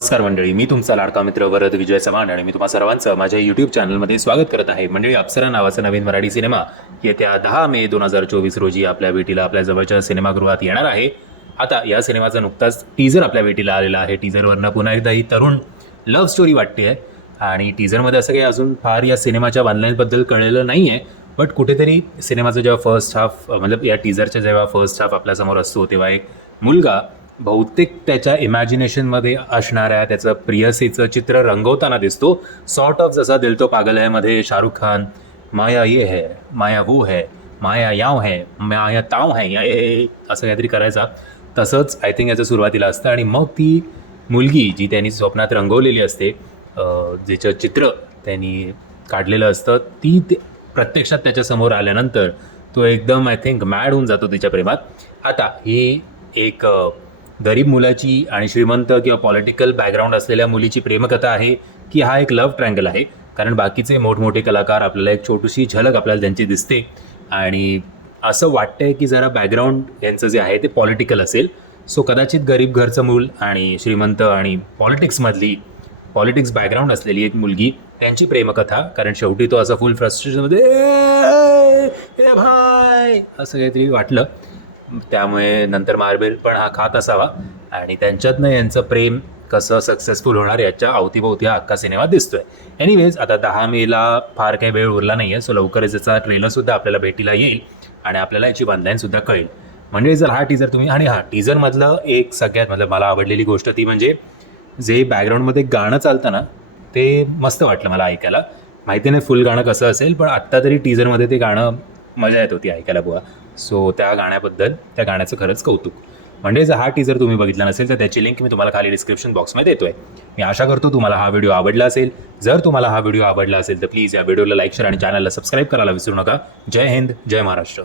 नमस्कार मंडळी, मी तुमचा लाडका मित्र वरद विजय चव्हाण आणि मी तुम्हा सर्वांचं माझ्या यूट्यूब चॅनलमध्ये स्वागत करत आहे. मंडळी, अप्सरा नावाचा नवीन मराठी सिनेमा येत्या 10 मे 2024 रोजी आपल्या भेटीला आपल्या जवळच्या सिनेमागृहात येणार आहे. आता या सिनेमाचा नुकताच टीझर आपल्या भेटीला आलेला आहे. टीझरवरनं पुन्हा एकदा ही तरुण लव्ह स्टोरी वाटते आहे आणि टीझरमध्ये असं काही अजून फार या सिनेमाच्या बांधण्याबद्दल कळलेलं नाही आहे. बट कुठेतरी सिनेमाचं जेव्हा फर्स्ट हाफ मतलब या टीझरच्या जेव्हा फर्स्ट हाफ आपल्यासमोर असतो तेव्हा एक मुलगा बहुतेक त्याच्या इमॅजिनेशनमध्ये असणाऱ्या त्याचं प्रियसीचं चित्र रंगवताना दिसतो. सॉर्ट ऑफ जसा दिल तो पागल है मध्ये शाहरुख खान माया ये है माया वो है माया याव है माया ताव है या असं काहीतरी करायचा, तसंच आय थिंक याचं सुरुवातीला असतं. आणि मग ती मुलगी जी त्यांनी स्वप्नात रंगवलेली असते, जिचं चित्र त्यांनी काढलेलं असतं, ती प्रत्यक्षात त्याच्यासमोर आल्यानंतर तो एकदम आय थिंक मॅड होऊन जातो तिच्या प्रेमात. आता ही एक गरीब मुलाची आणि श्रीमंत किंवा पॉलिटिकल बॅकग्राऊंड असलेल्या मुलीची प्रेमकथा आहे की हा एक लव्ह ट्रँगल आहे? कारण बाकीचे मोठमोठे कलाकार आपल्याला एक छोटीशी झलक आपल्याला त्यांची दिसते आणि असं वाटतंय की जरा बॅकग्राऊंड यांचं जे आहे ते पॉलिटिकल असेल. सो कदाचित गरीब घरचं मूल आणि श्रीमंत आणि पॉलिटिक्स बॅकग्राऊंड असलेली एक मुलगी, त्यांची प्रेमकथा. कारण शेवटी तो असं फुल फ्रस्ट्रेशनमध्ये ए भाई असं काहीतरी वाटलं, त्यामुळे नंतर मारबीर पण हा खात असावा आणि त्यांच्यातनं यांचं प्रेम कसं सक्सेसफुल होणार याच्या अवतीभोवती हा अख्खा सिनेमा दिसतोय. एनिवेज, आता 10 मेला फार काही वेळ उरला नाही आहे. सो लवकरच याचा ट्रेलरसुद्धा आपल्याला भेटीला येईल आणि आपल्याला याची बांधण्यासुद्धा कळेल. म्हणजे जर हा टीझर तुम्ही आणि हा टीझरमधलं एक सगळ्यात मला आवडलेली गोष्ट ती म्हणजे जे बॅकग्राऊंडमध्ये गाणं चालतं ना, ते मस्त वाटलं मला ऐकायला. माहिती नाही फुल गाणं कसं असेल, पण आत्ता तरी टीझरमध्ये ते गाणं मजा येत होती ऐकायला बुवा. सो त्या गाण्याचं खरंच कौतुक. म्हणजे जर हा टीझर तुम्ही बघितला नसेल तर त्याची लिंक मी तुम्हाला खाली डिस्क्रिप्शन बॉक्समध्ये देतोय. मी आशा करतो तुम्हाला हा व्हिडिओ आवडला असेल. जर तुम्हाला हा व्हिडिओ आवडला असेल तर प्लीज या व्हिडिओला लाईक, शेअर आणि चॅनलला सबस्क्राईब करायला विसरू नका. जय हिंद, जय महाराष्ट्र.